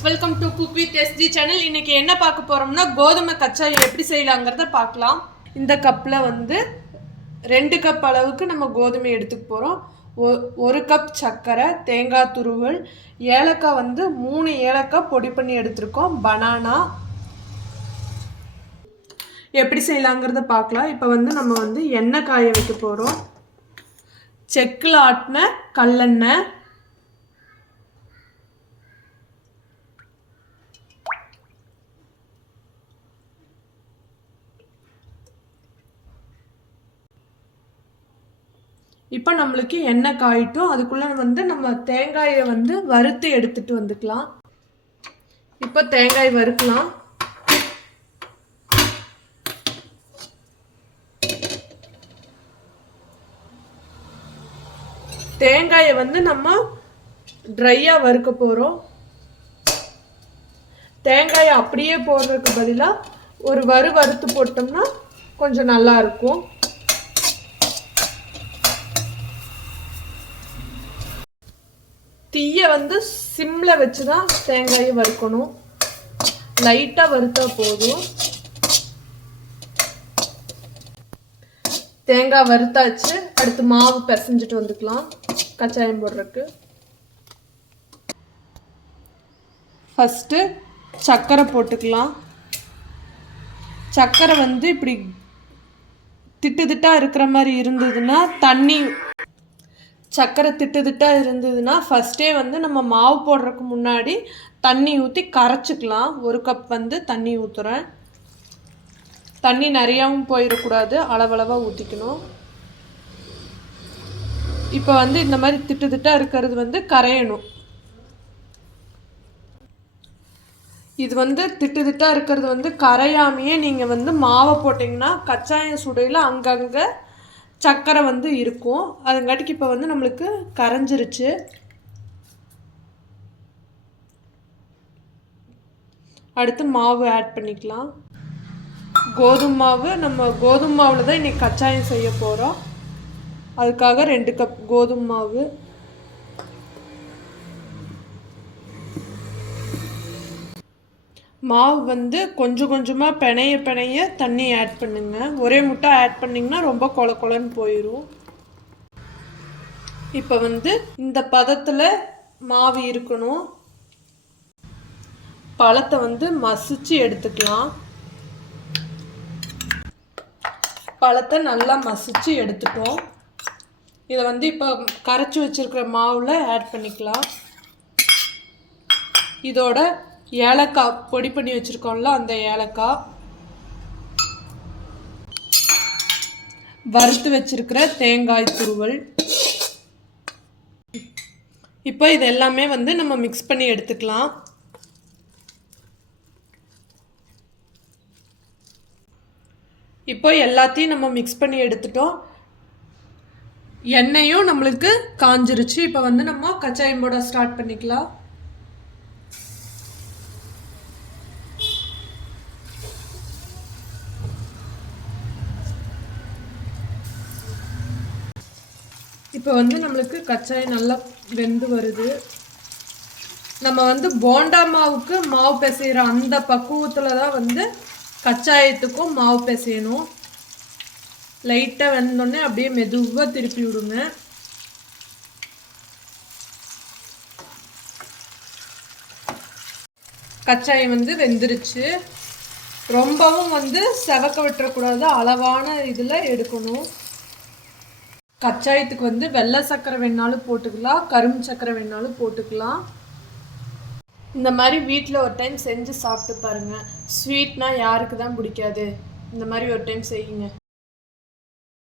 Friends, welcome to cook with SG channel. இன்னைக்கு என்ன பார்க்க போறோம்னா கோதுமை கச்சாயம் எப்படி செய்யலாங்கிறத பார்க்கலாம். இந்த கப்பில் வந்து 2 கப் அளவுக்கு நம்ம கோதுமை எடுத்துக்க போகிறோம். 1 கப் சர்க்கரை, தேங்காய் துருவல், ஏலக்காய் வந்து 3 ஏலக்காய் பொடி பண்ணி எடுத்துருக்கோம், பனானா. எப்படி செய்யலாங்கிறத பார்க்கலாம். இப்போ வந்து நம்ம வந்து எண்ணெய் காய வைக்க போகிறோம். செக்கில் ஆட்டின கல்லெண்ணெய், இப்போ நம்மளுக்கு எண்ணெய் காயிட்டும். அதுக்குள்ளே வந்து நம்ம தேங்காயை வந்து வறுத்து எடுத்துட்டு வந்துக்கலாம். இப்போ தேங்காய் வறுக்கலாம். தேங்காயை வந்து நம்ம ட்ரையாக வறுக்க போகிறோம். தேங்காயை அப்படியே போடுறதுக்கு பதிலாக ஒரு வறுத்து போட்டோம்னா கொஞ்சம் நல்லா இருக்கும். தீயை வந்து சிம்மில் வச்சு தான் தேங்காயை வறுக்கணும். லைட்டாக வறுத்தா போதும். தேங்காய் வறுத்தாச்சு. அடுத்து மாவு பிசைஞ்சிட்டு வந்துக்கலாம் கச்சாயம் போடுறதுக்கு. ஃபஸ்ட்டு சர்க்கரை போட்டுக்கலாம். சர்க்கரை வந்து இப்படி திட்டாக இருக்கிற மாதிரி இருந்ததுன்னா சர்க்கரை திட்டாக இருந்ததுன்னா ஃபஸ்ட்டே வந்து நம்ம மாவு போடுறதுக்கு முன்னாடி தண்ணி ஊற்றி கரைச்சிக்கலாம். 1 கப் வந்து தண்ணி ஊற்றுறேன். தண்ணி நிறையாவும் போயிடக்கூடாது, அளவளவாக ஊற்றிக்கணும். இப்போ வந்து இந்த மாதிரி திட்டாக இருக்கிறது வந்து கரையணும். இது வந்து திட்டாக இருக்கிறது வந்து கரையாமையே நீங்கள் வந்து மாவை போட்டிங்கன்னா கச்சாயம் சுடையில் அங்கங்கே சர்க்கரை வந்து இருக்கும். அதுங்காட்டிக்கு இப்போ வந்து நம்மளுக்கு கரைஞ்சிருச்சு. அடுத்து மாவு ஆட் பண்ணிக்கலாம். கோதுமை மாவு, நம்ம கோதுமை மாவில் தான் இன்றைக்கி கச்சாயம் செய்ய போகிறோம். அதுக்காக 2 கப் கோதுமை மாவு. மாவு வந்து கொஞ்சம் கொஞ்சமாக பிணைய தண்ணி ஆட் பண்ணுங்க. ஒரே முட்டை ஆட் பண்ணிங்கன்னா ரொம்ப கொலன்னு போயிடும். இப்போ வந்து இந்த பதத்தில் மாவு இருக்கணும். பழத்தை வந்து மசிச்சு எடுத்துக்கலாம். பழத்தை நல்லா மசிச்சு எடுத்துட்டோம். இதை வந்து இப்போ கரைச்சி வச்சிருக்கிற மாவில் ஆட் பண்ணிக்கலாம். இதோட ஏலக்காய் பொடி பண்ணி வச்சுருக்கோம்ல, அந்த ஏலக்காய், வறுத்து வச்சிருக்கிற தேங்காய் துருவல். இப்போ இது எல்லாமே வந்து நம்ம மிக்ஸ் பண்ணி எடுத்துக்கலாம். இப்போ எல்லாத்தையும் நம்ம மிக்ஸ் பண்ணி எடுத்துட்டோம். எண்ணெயும் நம்மளுக்கு காஞ்சிருச்சு. இப்போ வந்து நம்ம கச்சாயம் போட ஸ்டார்ட் பண்ணிக்கலாம். இப்போ வந்து நம்மளுக்கு கச்சாயம் நல்லா வெந்து வருது. நம்ம வந்து போண்டா மாவுக்கு மாவு பிசைகிற அந்த பக்குவத்தில் தான் வந்து கச்சாயத்துக்கும் மாவு பிசையணும். லைட்டாக வெந்தோடனே அப்படியே மெதுவாக திருப்பி விடுங்க. கச்சாயம் வந்து வெந்துருச்சு. ரொம்பவும் வந்து செவக்க விட்டுறக்கூடாது, அளவான இதில் எடுக்கணும். கச்சாயத்துக்கு வந்து வெள்ளை சர்க்கரை வேணாலும் போட்டுக்கலாம், கரும்பு சர்க்கரை வேணாலும் போட்டுக்கலாம். இந்த மாதிரி வீட்டில் ஒரு டைம் செஞ்சு சாப்பிட்டு பாருங்கள். ஸ்வீட்னால் யாருக்கு தான் பிடிக்காது? இந்த மாதிரி ஒரு டைம் செய்யுங்க.